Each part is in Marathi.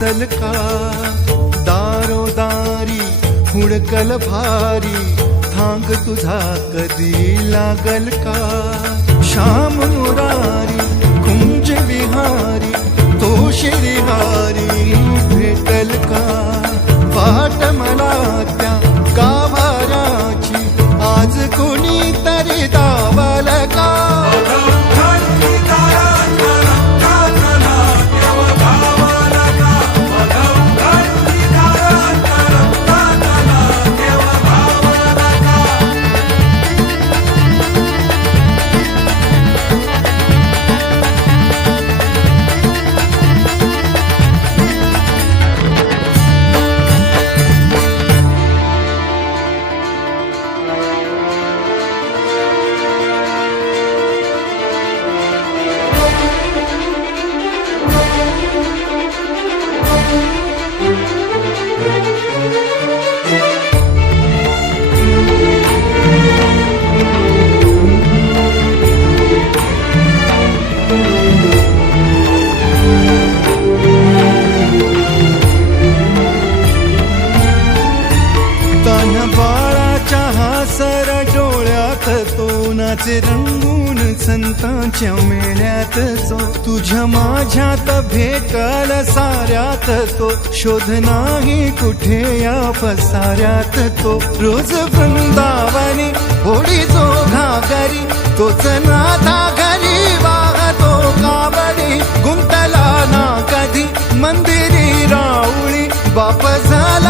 चल का दारोदारी हुडकल भारी थांग तुझा कधी लागल का? डोळ्यात तो नाचे रंगून संतांच्या मेळ्यात तो तुझ्या माझ्यात भेटल साऱ्यात तो. शोध नाही कुठे या पसाऱ्यात तो. रोज वृंदावनी होडी जो घागरी तोच नाथा घरी वाहतो कावडी गुंतला ना कधी मंदिरी राऊळी बाप झाला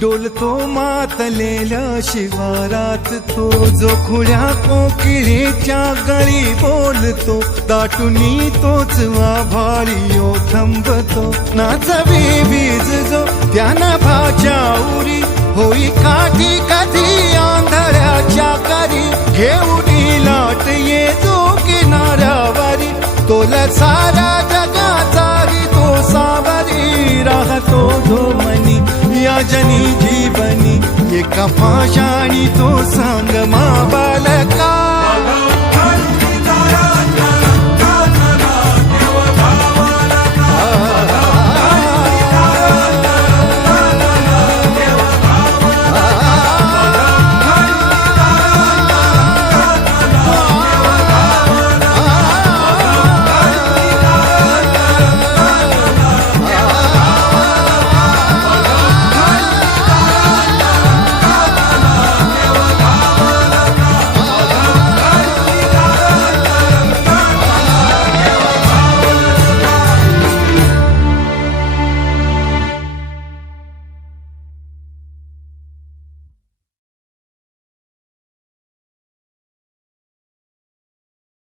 डोलतो मातलेल्या शिवारात तो जो खुळ्या कोकिळेच्या गळी बोलतो दाटुनी तोच आभाळी ओ थंबतो. नाचवी बीज जो त्यानं भाच्या उरी होई काठी कधी आंधळ्याच्या करी घेऊन लाट ये जो किनाऱ्यावरी तोला सारा या जनी तो